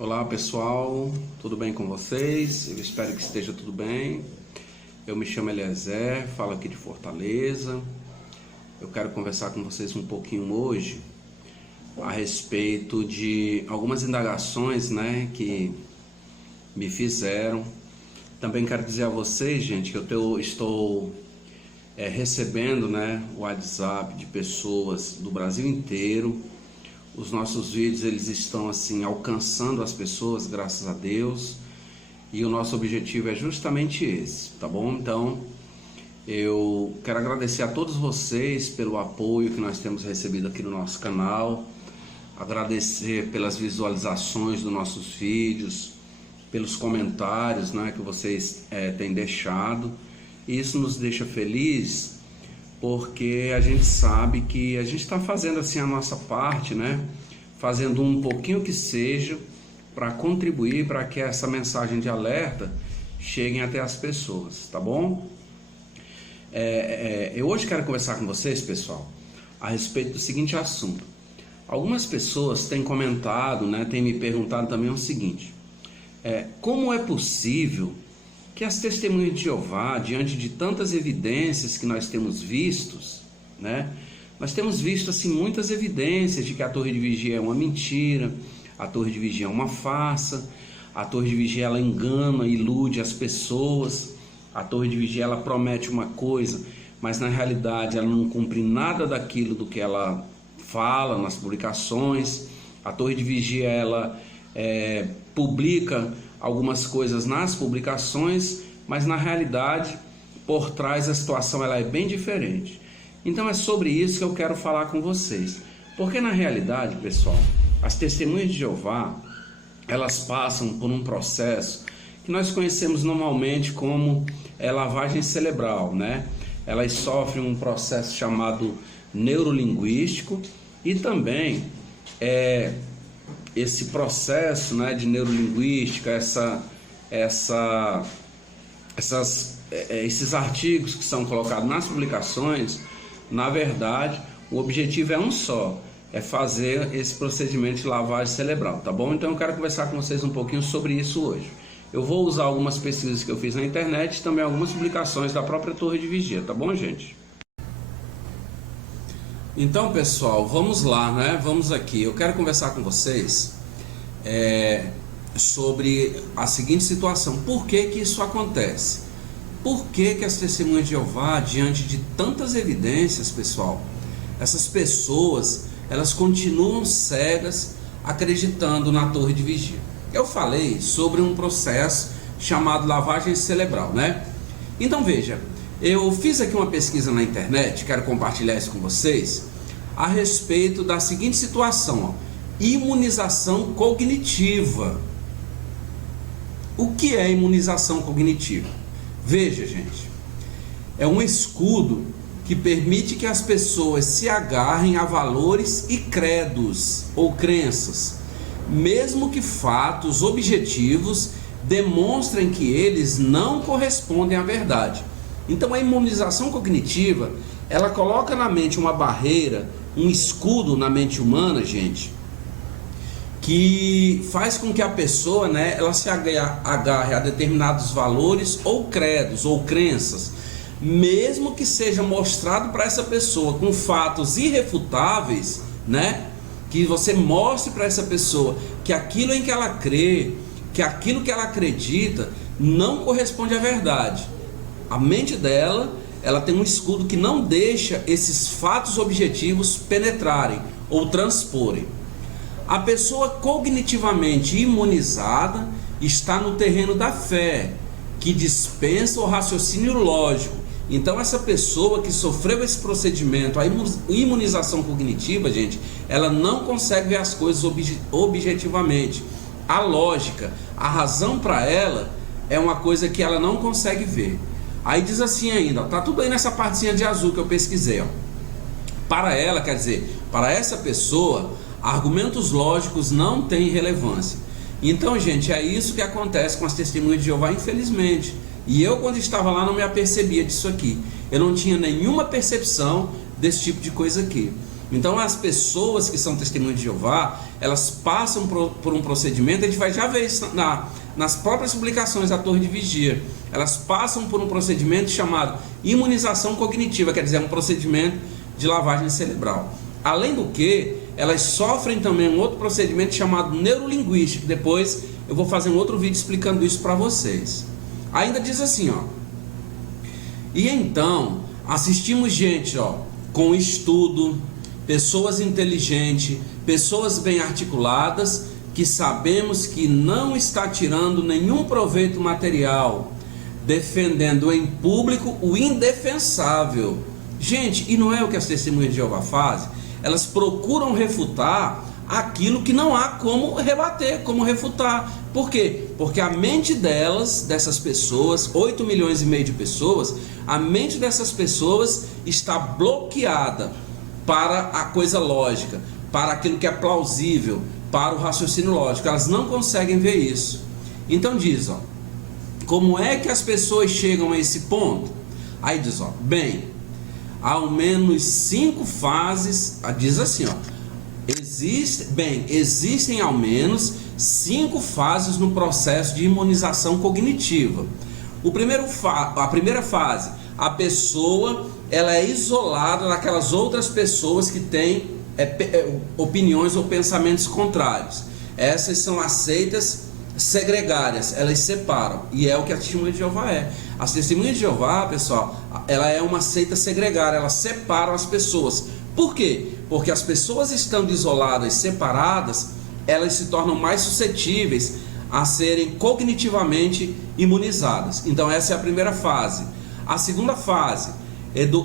Olá pessoal, tudo bem com vocês? Eu espero que esteja tudo bem. Eu me chamo Eliezer, falo aqui de Fortaleza. Eu quero conversar com vocês um pouquinho hoje a respeito de algumas indagações, que me fizeram. Também quero dizer a vocês, gente, que eu estou recebendo, o WhatsApp de pessoas do Brasil inteiro. Os nossos vídeos, eles estão assim alcançando as pessoas, graças a Deus, e o nosso objetivo é justamente esse, tá bom? Então eu quero agradecer a todos vocês pelo apoio que nós temos recebido aqui no nosso canal, agradecer pelas visualizações dos nossos vídeos, pelos comentários que vocês têm deixado. Isso nos deixa feliz, porque a gente sabe que a gente está fazendo assim a nossa parte, fazendo um pouquinho que seja para contribuir para que essa mensagem de alerta chegue até as pessoas, tá bom? Eu hoje quero conversar com vocês, pessoal, a respeito do seguinte assunto. Algumas pessoas têm comentado, têm me perguntado também o seguinte: como é possível que as testemunhas de Jeová, diante de tantas evidências que nós temos vistos, nós temos visto assim muitas evidências de que a torre de vigia é uma mentira, a torre de vigia é uma farsa, a torre de vigia ela engana, ilude as pessoas, a torre de vigia ela promete uma coisa, mas na realidade ela não cumpre nada daquilo do que ela fala nas publicações. A torre de vigia ela publica algumas coisas nas publicações, mas na realidade, por trás a situação ela é bem diferente. Então é sobre isso que eu quero falar com vocês. Porque na realidade, pessoal, as testemunhas de Jeová, elas passam por um processo que nós conhecemos normalmente como lavagem cerebral, Elas sofrem um processo chamado neurolinguístico e também esse processo de neurolinguística, esses artigos que são colocados nas publicações, na verdade, o objetivo é um só, é fazer esse procedimento de lavagem cerebral, tá bom? Então eu quero conversar com vocês um pouquinho sobre isso hoje. Eu vou usar algumas pesquisas que eu fiz na internet e também algumas publicações da própria torre de vigia, tá bom, gente? Então, pessoal, vamos lá, Vamos aqui. Eu quero conversar com vocês sobre a seguinte situação. Por que que isso acontece? Por que que as testemunhas de Jeová, diante de tantas evidências, pessoal, essas pessoas, elas continuam cegas, acreditando na torre de vigia? Eu falei sobre um processo chamado lavagem cerebral, Então, veja, eu fiz aqui uma pesquisa na internet, quero compartilhar isso com vocês, a respeito da seguinte situação, imunização cognitiva. O que é imunização cognitiva? Veja, gente, é um escudo que permite que as pessoas se agarrem a valores e credos ou crenças, mesmo que fatos objetivos demonstrem que eles não correspondem à verdade. Então a imunização cognitiva, ela coloca na mente uma barreira, um escudo na mente humana, gente, que faz com que a pessoa, ela se agarre a determinados valores ou credos ou crenças, mesmo que seja mostrado para essa pessoa com fatos irrefutáveis, que você mostre para essa pessoa que aquilo em que ela crê, que aquilo que ela acredita não corresponde à verdade. A mente dela, ela tem um escudo que não deixa esses fatos objetivos penetrarem ou transporem. A pessoa cognitivamente imunizada está no terreno da fé, que dispensa o raciocínio lógico. Então essa pessoa que sofreu esse procedimento, a imunização cognitiva, gente, ela não consegue ver as coisas objetivamente. A lógica, a razão para ela é uma coisa que ela não consegue ver. Aí diz assim ainda, tá tudo aí nessa partezinha de azul que eu pesquisei, Para ela, quer dizer, para essa pessoa, argumentos lógicos não têm relevância. Então, gente, é isso que acontece com as testemunhas de Jeová, infelizmente. E eu, quando estava lá, não me apercebia disso aqui. Eu não tinha nenhuma percepção desse tipo de coisa aqui. Então as pessoas que são testemunhas de Jeová, elas passam por um procedimento, a gente vai já ver isso nas próprias publicações da Torre de Vigia. Elas passam por um procedimento chamado imunização cognitiva, quer dizer, é um procedimento de lavagem cerebral. Além do que, elas sofrem também um outro procedimento chamado neurolinguístico. Depois eu vou fazer um outro vídeo explicando isso para vocês. Ainda diz assim, ó. E então, assistimos gente, ó, com estudo, pessoas inteligentes, pessoas bem articuladas, que sabemos que não está tirando nenhum proveito material, defendendo em público o indefensável. Gente, e não é o que as testemunhas de Jeová fazem? Elas procuram refutar aquilo que não há como rebater, como refutar. Por quê? Porque a mente delas, dessas pessoas, 8 milhões e meio de pessoas, a mente dessas pessoas está bloqueada para a coisa lógica, para aquilo que é plausível, para o raciocínio lógico. Elas não conseguem ver isso. Então diz, ó, como é que as pessoas chegam a esse ponto? Aí diz, ó, bem, ao menos 5 fases, diz assim, ó, existem ao menos 5 fases no processo de imunização cognitiva. A primeira fase, a pessoa ela é isolada daquelas outras pessoas que têm opiniões ou pensamentos contrários. Essas são as seitas segregárias, elas separam, e é o que a testemunha de Jeová é. As testemunhas de Jeová, pessoal, ela é uma seita segregária, elas separam as pessoas. Por quê? Porque as pessoas estando isoladas, separadas, elas se tornam mais suscetíveis a serem cognitivamente imunizadas. Então essa é a primeira fase. A segunda fase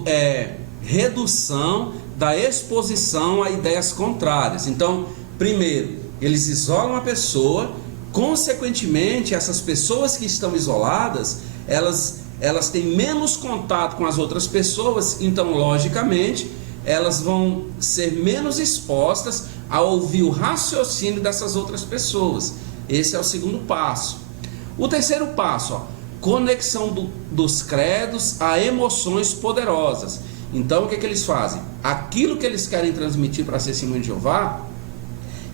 é redução da exposição a ideias contrárias. Então, primeiro, eles isolam a pessoa, consequentemente, essas pessoas que estão isoladas, elas têm menos contato com as outras pessoas, então, logicamente, elas vão ser menos expostas a ouvir o raciocínio dessas outras pessoas. Esse é o segundo passo. O terceiro passo, ó, conexão dos credos a emoções poderosas. Então o que eles fazem? Aquilo que eles querem transmitir para a testemunha de Jeová,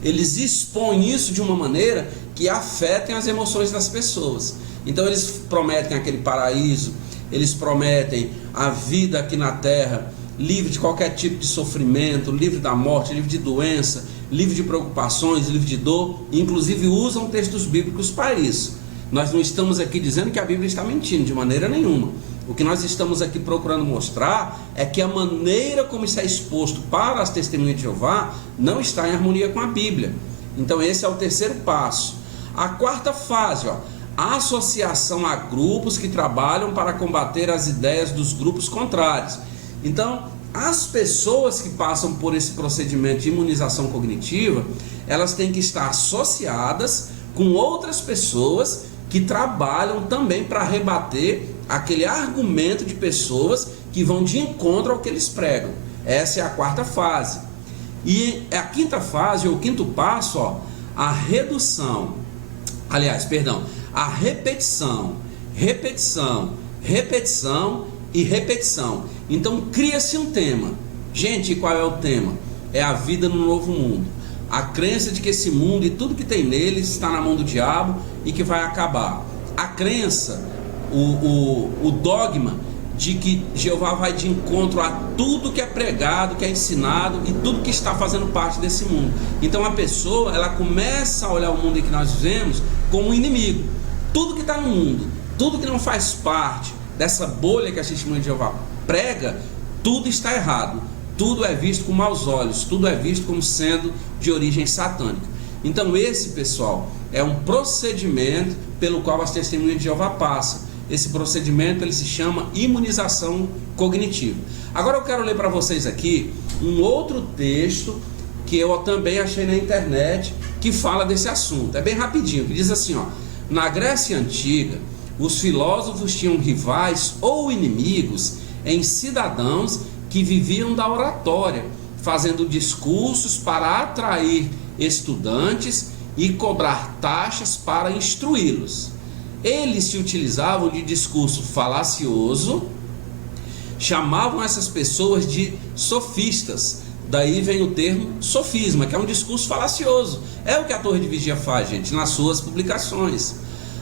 eles expõem isso de uma maneira que afetem as emoções das pessoas. Então eles prometem aquele paraíso, eles prometem a vida aqui na terra, livre de qualquer tipo de sofrimento, livre da morte, livre de doença, livre de preocupações, livre de dor, inclusive usam textos bíblicos para isso. Nós não estamos aqui dizendo que a Bíblia está mentindo, de maneira nenhuma. O que nós estamos aqui procurando mostrar é que a maneira como está exposto para as testemunhas de Jeová não está em harmonia com a Bíblia. Então esse é o terceiro passo. A quarta fase, ó, a associação a grupos que trabalham para combater as ideias dos grupos contrários. Então, as pessoas que passam por esse procedimento de imunização cognitiva, elas têm que estar associadas com outras pessoas que trabalham também para rebater aquele argumento de pessoas que vão de encontro ao que eles pregam. Essa é a quarta fase. E a quinta fase, ou o quinto passo, ó, a repetição, e repetição. Então cria-se um tema. Gente, qual é o tema? É a vida no novo mundo. A crença de que esse mundo e tudo que tem nele está na mão do diabo e que vai acabar. A crença, o dogma de que Jeová vai de encontro a tudo que é pregado, que é ensinado e tudo que está fazendo parte desse mundo. Então a pessoa, ela começa a olhar o mundo em que nós vivemos como um inimigo. Tudo que está no mundo, tudo que não faz parte dessa bolha que a testemunha de Jeová prega, tudo está errado. Tudo é visto com maus olhos, tudo é visto como sendo de origem satânica. Então esse, pessoal, é um procedimento pelo qual as testemunhas de Jeová passam. Esse procedimento ele se chama imunização cognitiva. Agora eu quero ler para vocês aqui um outro texto que eu também achei na internet que fala desse assunto. É bem rapidinho, que diz assim, ó: na Grécia Antiga, os filósofos tinham rivais ou inimigos em cidadãos que viviam da oratória, fazendo discursos para atrair estudantes e cobrar taxas para instruí-los. Eles se utilizavam de discurso falacioso, chamavam essas pessoas de sofistas, Daí vem o termo sofisma, que é um discurso falacioso. É o que a Torre de Vigia faz, gente, nas suas publicações.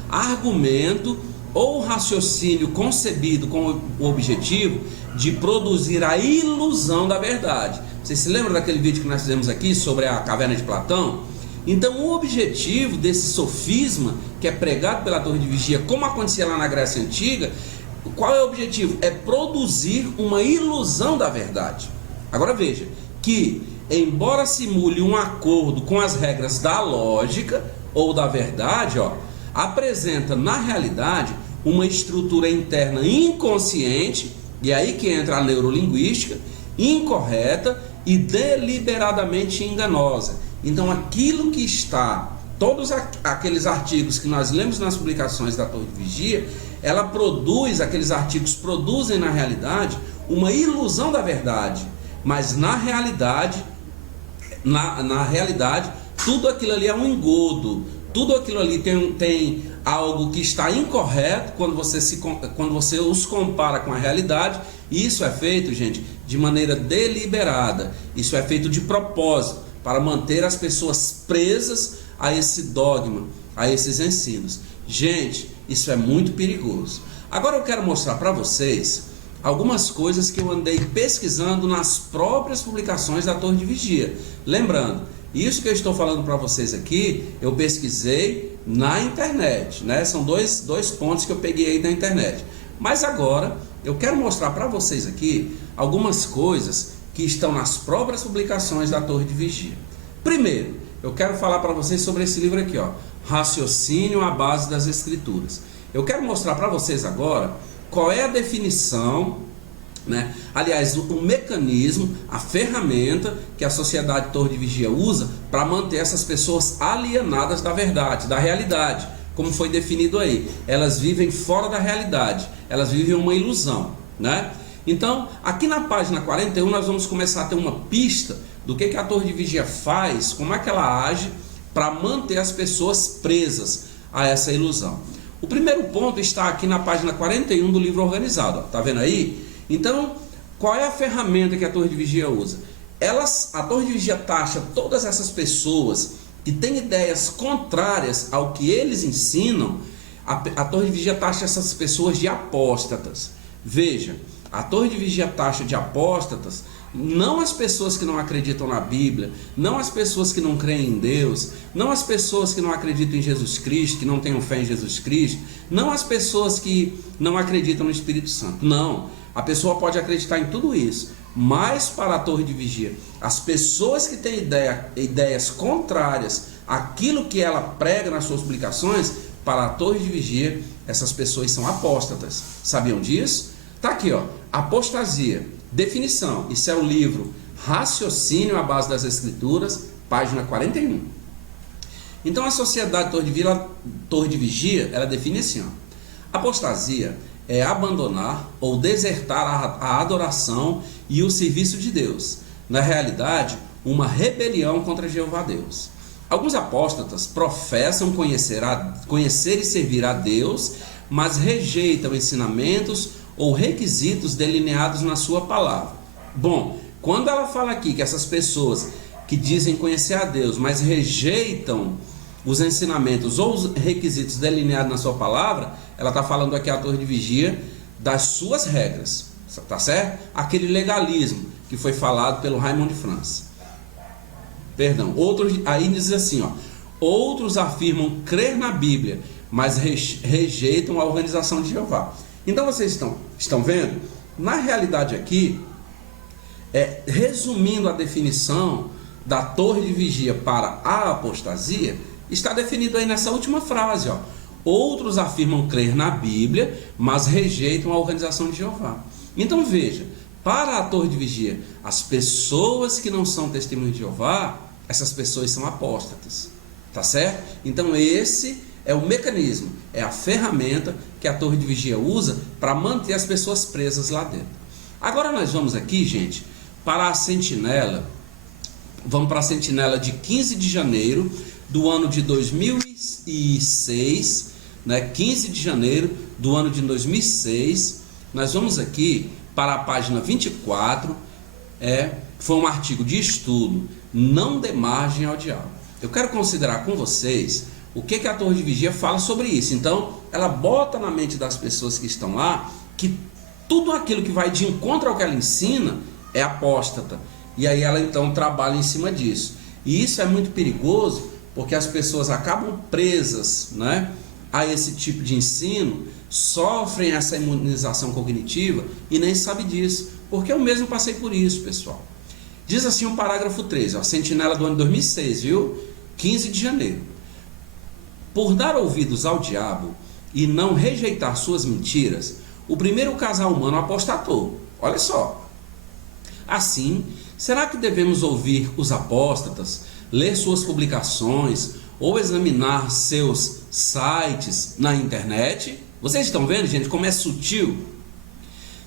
Argumento ou raciocínio concebido com o objetivo de produzir a ilusão da verdade. Vocês se lembram daquele vídeo que nós fizemos aqui sobre a caverna de Platão? Então o objetivo desse sofisma que é pregado pela Torre de Vigia, como acontecia lá na Grécia Antiga, qual é o objetivo? É produzir uma ilusão da verdade. Agora veja, que embora simule um acordo com as regras da lógica ou da verdade, apresenta na realidade uma estrutura interna inconsciente, e aí que entra a neurolinguística, incorreta e deliberadamente enganosa. Então aquilo que está, todos aqueles artigos que nós lemos nas publicações da Torre de Vigia, ela produz, aqueles artigos produzem na realidade uma ilusão da verdade, mas na realidade, tudo aquilo ali é um engodo, tudo aquilo ali tem algo que está incorreto quando você os compara com a realidade, e isso é feito, gente, de maneira deliberada, isso é feito de propósito, para manter as pessoas presas a esse dogma, a esses ensinos. Gente, isso é muito perigoso. Agora eu quero mostrar para vocês algumas coisas que eu andei pesquisando nas próprias publicações da Torre de Vigia. Lembrando, isso que eu estou falando para vocês aqui, eu pesquisei na internet, né? São dois pontos que eu peguei aí da internet. Mas agora eu quero mostrar para vocês aqui algumas coisas que estão nas próprias publicações da Torre de Vigia. Primeiro, eu quero falar para vocês sobre esse livro aqui, Raciocínio à Base das Escrituras. Eu quero mostrar para vocês agora qual é a definição, né? Aliás, o mecanismo, a ferramenta que a Sociedade Torre de Vigia usa para manter essas pessoas alienadas da verdade, da realidade, como foi definido aí. Elas vivem fora da realidade, elas vivem uma ilusão, né? Então, aqui na página 41 nós vamos começar a ter uma pista do que a Torre de Vigia faz, como é que ela age para manter as pessoas presas a essa ilusão. O primeiro ponto está aqui na página 41 do livro organizado, tá vendo aí? Então, qual é a ferramenta que a Torre de Vigia usa? A Torre de Vigia taxa todas essas pessoas que têm ideias contrárias ao que eles ensinam, a Torre de Vigia taxa essas pessoas de apóstatas. Veja, a Torre de Vigia taxa de apóstatas não as pessoas que não acreditam na Bíblia, não as pessoas que não creem em Deus, não as pessoas que não acreditam em Jesus Cristo, que não tenham fé em Jesus Cristo, não as pessoas que não acreditam no Espírito Santo. Não, a pessoa pode acreditar em tudo isso, mas para a Torre de Vigia, as pessoas que têm ideias contrárias àquilo que ela prega nas suas publicações, para a Torre de Vigia, essas pessoas são apóstatas. Sabiam disso? Está aqui, apostasia, definição. Isso é o livro Raciocínio à Base das página 41. Então a Sociedade Torre de Vigia, ela define assim, apostasia é abandonar ou desertar a adoração e o serviço de Deus. Na realidade, uma rebelião contra Jeová Deus. Alguns apóstatas professam conhecer e servir a Deus, mas rejeitam ensinamentos ou requisitos delineados na sua palavra. Bom, quando ela fala aqui que essas pessoas que dizem conhecer a Deus, mas rejeitam os ensinamentos ou os requisitos delineados na sua palavra, ela está falando aqui a Torre de Vigia das suas regras, tá certo? Aquele legalismo que foi falado pelo Raymond de France. Perdão, aí diz assim, outros afirmam crer na Bíblia, mas rejeitam a organização de Jeová. Então vocês estão vendo? Na realidade aqui, resumindo a definição da Torre de Vigia para a apostasia, está definido aí nessa última frase, outros afirmam crer na Bíblia, mas rejeitam a organização de Jeová. Então veja, para a Torre de Vigia, as pessoas que não são testemunhas de Jeová, essas pessoas são apóstatas, tá certo? Então esse é o mecanismo, é a ferramenta que a Torre de Vigia usa para manter as pessoas presas lá dentro. Agora nós vamos aqui, gente, para a sentinela. Vamos para a sentinela de 15 de janeiro do ano de 2006, né? 15 de janeiro do ano de 2006. Nós vamos aqui para a página 24 foi um artigo de estudo, não dê margem ao diabo. Eu quero considerar com vocês o que a Torre de Vigia fala sobre isso. Então, ela bota na mente das pessoas que estão lá que tudo aquilo que vai de encontro ao que ela ensina é apóstata. E aí ela então trabalha em cima disso. E isso é muito perigoso, porque as pessoas acabam presas, né, a esse tipo de ensino, sofrem essa imunização cognitiva e nem sabe disso. Porque eu mesmo passei por isso, pessoal. Diz assim o parágrafo 13, ó, Sentinela do ano 2006, viu? 15 de janeiro. Por dar ouvidos ao diabo e não rejeitar suas mentiras, o primeiro casal humano apostatou. Olha só. Assim, será que devemos ouvir os apóstatas, ler suas publicações ou examinar seus sites na internet? Vocês estão vendo, gente, como é sutil?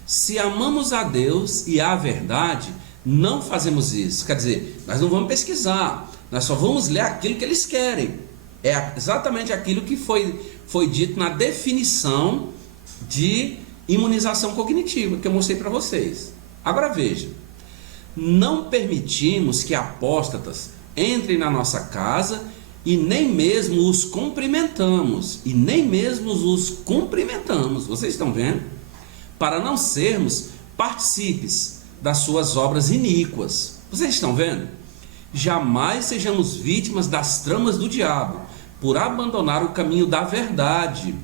Se amamos a Deus e a verdade, não fazemos isso. Quer dizer, nós não vamos pesquisar, nós só vamos ler aquilo que eles querem. É exatamente aquilo que foi dito na definição de imunização cognitiva que eu mostrei para vocês. Agora veja, não permitimos que apóstatas entrem na nossa casa e nem mesmo os cumprimentamos. Vocês estão vendo? Para não sermos partícipes das suas obras iníquas. Vocês estão vendo? Jamais sejamos vítimas das tramas do diabo por abandonar o caminho da verdade.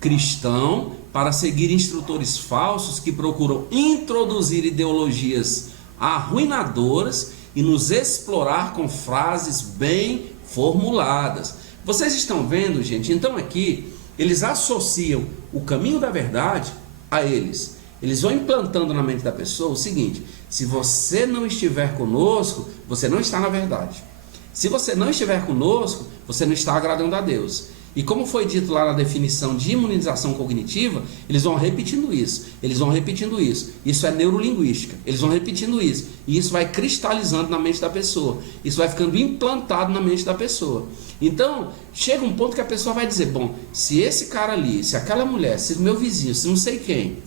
Cristão para seguir instrutores falsos que procuram introduzir ideologias arruinadoras e nos explorar com frases bem formuladas. Vocês estão vendo, gente? Então aqui eles associam o caminho da verdade a eles. Eles vão implantando na mente da pessoa o seguinte: se você não estiver conosco, você não está na verdade. Se você não estiver conosco, você não está agradando a Deus. E como foi dito lá na definição de imunização cognitiva, eles vão repetindo isso, Isso é neurolinguística. Eles vão repetindo isso. E isso vai cristalizando na mente da pessoa. Isso vai ficando implantado na mente da pessoa. Então, chega um ponto que a pessoa vai dizer: bom, se esse cara ali, se aquela mulher, se o meu vizinho, se não sei quem,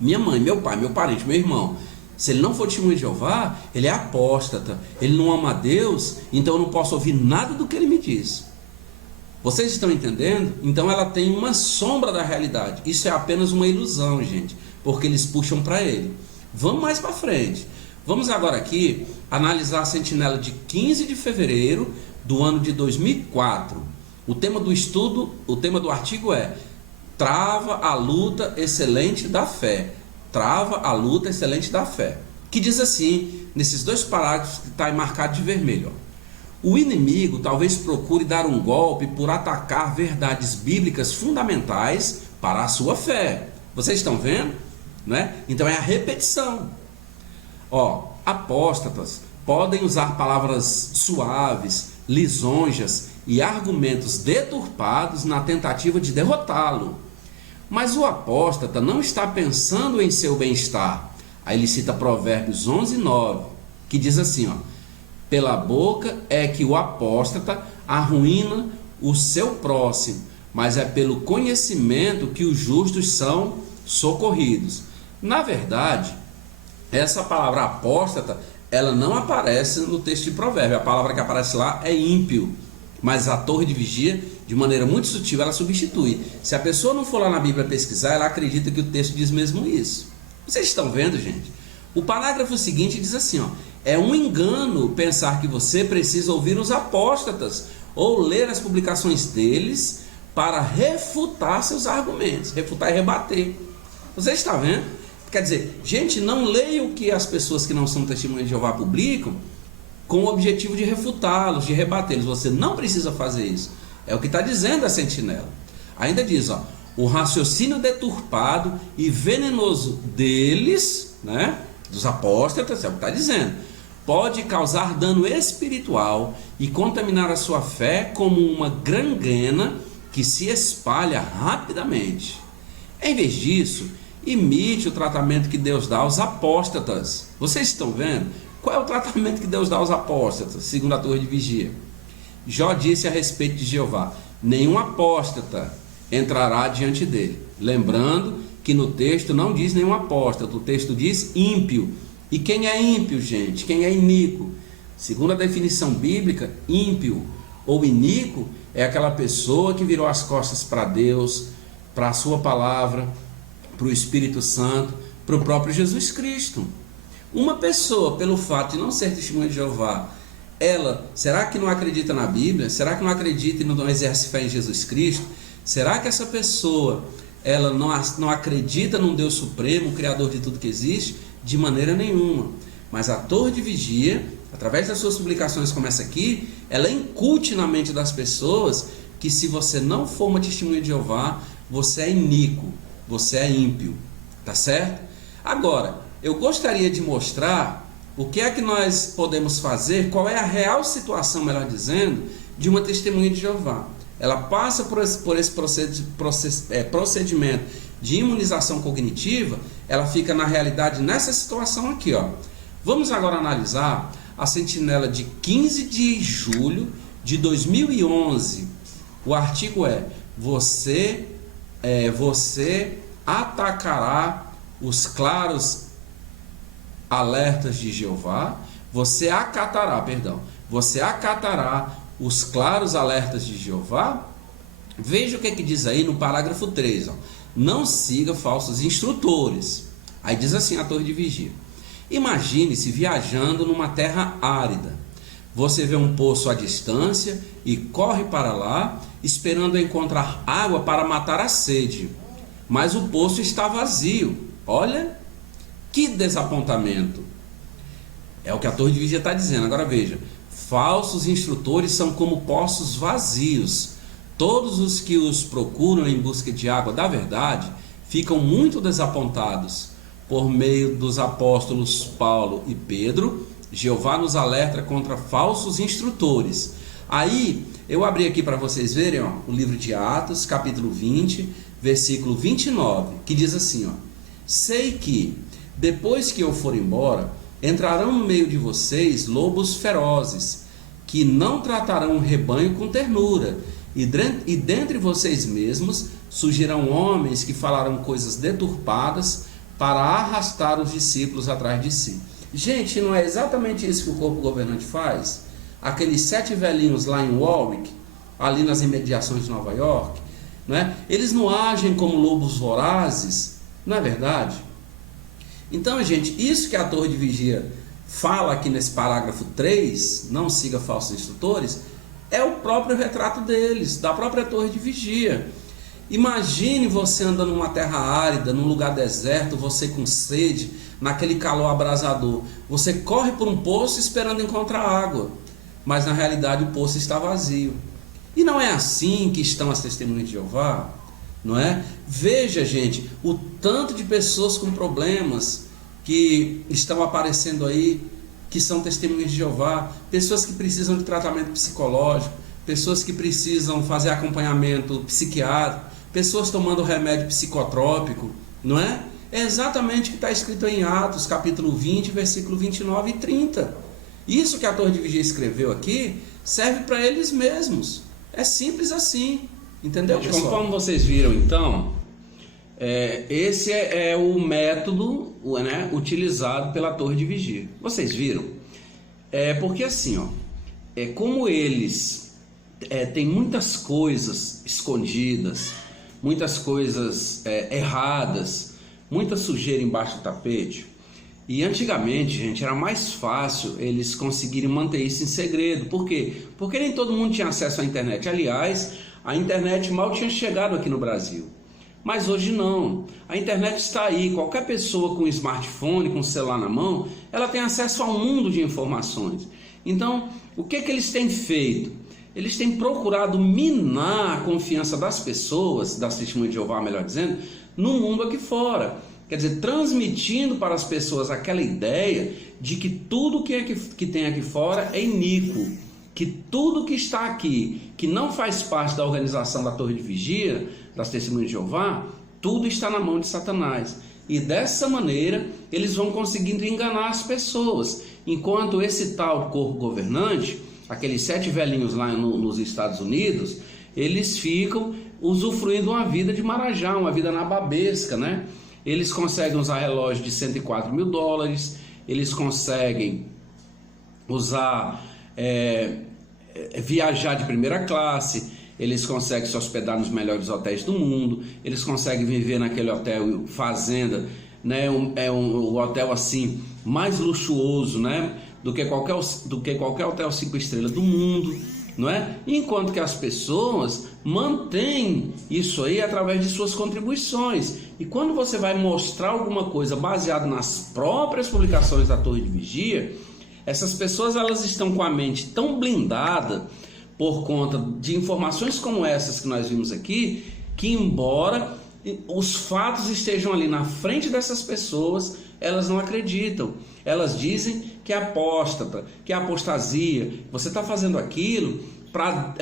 minha mãe, meu pai, meu parente, meu irmão, se ele não for testemunho de Jeová, ele é apóstata, ele não ama a Deus, então eu não posso ouvir nada do que ele me diz. Vocês estão entendendo? Então ela tem uma sombra da realidade. Isso é apenas uma ilusão, gente, porque eles puxam para ele. Vamos mais para frente. Vamos agora aqui analisar a sentinela de 15 de fevereiro do ano de 2004. O tema do estudo, o tema do artigo é: trava a luta excelente da fé. Trava a luta excelente da fé. Que diz assim, nesses dois parágrafos que está marcado de vermelho, ó: o inimigo talvez procure dar um golpe por atacar verdades bíblicas fundamentais para a sua fé. Vocês estão vendo? Né? Então é a repetição. Apóstatas podem usar palavras suaves, lisonjas e argumentos deturpados na tentativa de derrotá-lo. Mas o apóstata não está pensando em seu bem-estar. Aí ele cita Provérbios 11:9, que diz assim, ó: pela boca é que o apóstata arruína o seu próximo, mas é pelo conhecimento que os justos são socorridos. Na verdade, essa palavra apóstata, ela não aparece no texto de Provérbios. A palavra que aparece lá é ímpio, mas a Torre de Vigia, de maneira muito sutil, ela substitui. Se a pessoa não for lá na Bíblia pesquisar, ela acredita que o texto diz mesmo isso. Vocês estão vendo, gente? O parágrafo seguinte diz assim, ó: é um engano pensar que você precisa ouvir os apóstatas ou ler as publicações deles para refutar seus argumentos, refutar e rebater. Você está vendo? Quer dizer, gente, não leia o que as pessoas que não são testemunhas de Jeová publicam com o objetivo de refutá-los, de rebatê-los. Você não precisa fazer isso. É o que está dizendo a sentinela. Ainda diz, ó: o raciocínio deturpado e venenoso deles, né, dos apóstatas, é o que está dizendo, pode causar dano espiritual e contaminar a sua fé como uma gangrena que se espalha rapidamente. Em vez disso, imite o tratamento que Deus dá aos apóstatas. Vocês estão vendo? Qual é o tratamento que Deus dá aos apóstatas, segundo a Torre de Vigia? Jó disse a respeito de Jeová: nenhum apóstata entrará diante dele. Lembrando que no texto não diz nenhum apóstata, o texto diz ímpio. E quem é ímpio, gente? Quem é iníquo? Segundo a definição bíblica, ímpio ou iníquo é aquela pessoa que virou as costas para Deus, para a sua palavra, para o Espírito Santo, para o próprio Jesus Cristo. Uma pessoa, pelo fato de não ser testemunha de Jeová, ela, será que não acredita na Bíblia? Será que não acredita e não exerce fé em Jesus Cristo? Será que essa pessoa, ela não acredita num Deus Supremo, Criador de tudo que existe? De maneira nenhuma. Mas a torre de vigia, através das suas publicações como essa aqui, ela incute na mente das pessoas que se você não for uma testemunha de Jeová, você é iníquo, você é ímpio, tá certo? Agora, eu gostaria de mostrar o que é que nós podemos fazer, qual é a real situação, melhor dizendo, de uma testemunha de Jeová. Ela passa por esse procedimento de imunização cognitiva, ela fica na realidade nessa situação aqui, ó. Vamos agora analisar a sentinela de 15 de julho de 2011. O artigo é: você atacará os claros alertas de Jeová. Você acatará os claros alertas de Jeová. Veja o que diz aí no parágrafo 3, ó. Não siga falsos instrutores. Aí diz assim a torre de vigia: imagine-se viajando numa terra árida. Você vê um poço à distância e corre para lá, esperando encontrar água para matar a sede. Mas o poço está vazio. Olha que desapontamento. É o que a torre de vigia está dizendo. Agora veja: falsos instrutores são como poços vazios. Todos os que os procuram em busca de água da verdade ficam muito desapontados. Por meio dos apóstolos Paulo e Pedro, Jeová nos alerta contra falsos instrutores. Aí, eu abri aqui para vocês verem, ó, o livro de Atos, capítulo 20, versículo 29, que diz assim, ó: sei que, depois que eu for embora, entrarão no meio de vocês lobos ferozes, que não tratarão o rebanho com ternura, e dentre vocês mesmos surgirão homens que falarão coisas deturpadas para arrastar os discípulos atrás de si. Gente, não é exatamente isso que o corpo governante faz? Aqueles 7 velhinhos lá em Warwick, ali nas imediações de Nova York, não é? Eles não agem como lobos vorazes, não é verdade? Então, gente, isso que a torre de vigia fala aqui nesse parágrafo 3, não siga falsos instrutores, é o próprio retrato deles, da própria torre de vigia. Imagine você andando numa terra árida, num lugar deserto, você com sede, naquele calor abrasador. Você corre por um poço esperando encontrar água, mas na realidade o poço está vazio. E não é assim que estão as testemunhas de Jeová, não é? Veja, gente, o tanto de pessoas com problemas que estão aparecendo aí, que são testemunhas de Jeová, pessoas que precisam de tratamento psicológico, pessoas que precisam fazer acompanhamento psiquiátrico, pessoas tomando remédio psicotrópico, não é? É exatamente o que está escrito em Atos, capítulo 20, versículo 29 e 30. Isso que a torre de vigia escreveu aqui serve para eles mesmos. É simples assim, entendeu, pessoal? Como vocês viram, então, esse é o método, né, utilizado pela torre de vigia. Vocês viram? Porque assim, ó, como eles têm muitas coisas escondidas, muitas coisas erradas, muita sujeira embaixo do tapete. E antigamente, gente, era mais fácil eles conseguirem manter isso em segredo. Por quê? Porque nem todo mundo tinha acesso à internet. Aliás, a internet mal tinha chegado aqui no Brasil. Mas hoje não. A internet está aí. Qualquer pessoa com smartphone, com celular na mão, ela tem acesso a um mundo de informações. Então, o que eles têm feito? Eles têm procurado minar a confiança das pessoas, das testemunhas de Jeová, melhor dizendo, no mundo aqui fora. Quer dizer, transmitindo para as pessoas aquela ideia de que tudo que tem aqui fora é iníquo, que tudo que está aqui, que não faz parte da organização da torre de vigia, das testemunhas de Jeová, tudo está na mão de Satanás. E dessa maneira, eles vão conseguindo enganar as pessoas, enquanto esse tal corpo governante, aqueles 7 velhinhos lá nos Estados Unidos, eles ficam usufruindo uma vida de marajá, uma vida nababesca, né? Eles conseguem usar relógio de $104 mil, eles conseguem usar, viajar de primeira classe, eles conseguem se hospedar nos melhores hotéis do mundo, eles conseguem viver naquele hotel fazenda, né, um hotel assim mais luxuoso, né, do que qualquer hotel 5 estrelas do mundo, não é? Enquanto que as pessoas mantêm isso aí através de suas contribuições. E quando você vai mostrar alguma coisa baseado nas próprias publicações da Torre de Vigia, essas pessoas elas estão com a mente tão blindada por conta de informações como essas que nós vimos aqui, que embora os fatos estejam ali na frente dessas pessoas, elas não acreditam. Elas dizem que é apóstata, que é apostasia. Você está fazendo aquilo para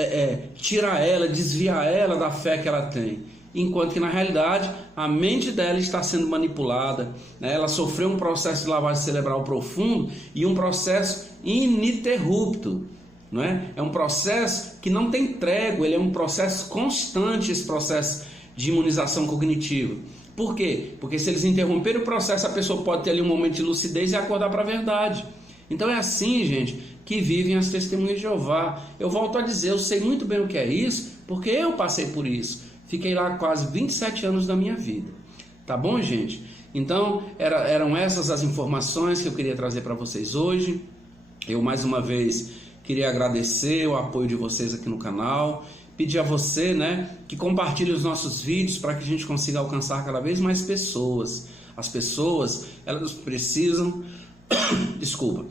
tirar ela, desviar ela da fé que ela tem. Enquanto que na realidade a mente dela está sendo manipulada, né? Ela sofreu um processo de lavagem cerebral profundo e um processo ininterrupto, não é? É um processo que não tem trégua, ele é um processo constante, esse processo de imunização cognitiva. Por quê? Porque se eles interromperem o processo, a pessoa pode ter ali um momento de lucidez e acordar para a verdade. Então é assim, gente, que vivem as testemunhas de Jeová. Eu volto a dizer, eu sei muito bem o que é isso, porque eu passei por isso. Fiquei lá quase 27 anos da minha vida. Tá bom, gente? Então, eram essas as informações que eu queria trazer para vocês hoje. Eu, mais uma vez, queria agradecer o apoio de vocês aqui no canal. Pedir a você, né, que compartilhe os nossos vídeos para que a gente consiga alcançar cada vez mais pessoas. As pessoas, elas precisam... Desculpa.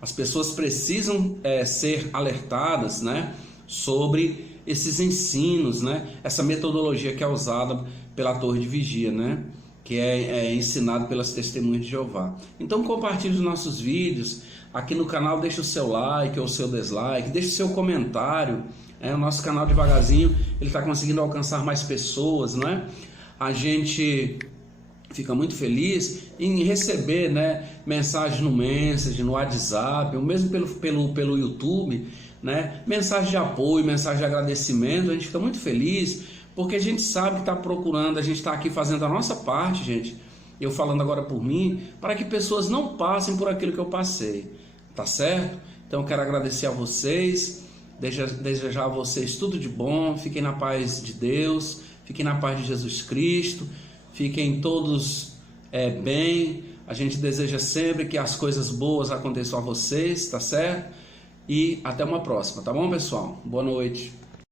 As pessoas precisam ser alertadas, né, sobre esses ensinos, né, essa metodologia que é usada pela Torre de Vigia, né, que é ensinado pelas Testemunhas de Jeová. Então compartilhe os nossos vídeos. Aqui no canal deixa o seu like ou o seu dislike, deixa o seu comentário. O nosso canal devagarzinho ele está conseguindo alcançar mais pessoas, não é? A gente fica muito feliz em receber, né, mensagem no Messenger, no WhatsApp, ou mesmo pelo YouTube, né, mensagem de apoio, mensagem de agradecimento. A gente fica muito feliz porque a gente sabe que está procurando, a gente está aqui fazendo a nossa parte, gente. Eu falando agora por mim, para que pessoas não passem por aquilo que eu passei, tá certo? Então eu quero agradecer a vocês. Desejar a vocês tudo de bom, fiquem na paz de Deus, fiquem na paz de Jesus Cristo, fiquem todos bem. A gente deseja sempre que as coisas boas aconteçam a vocês, tá certo? E até uma próxima, tá bom, pessoal? Boa noite.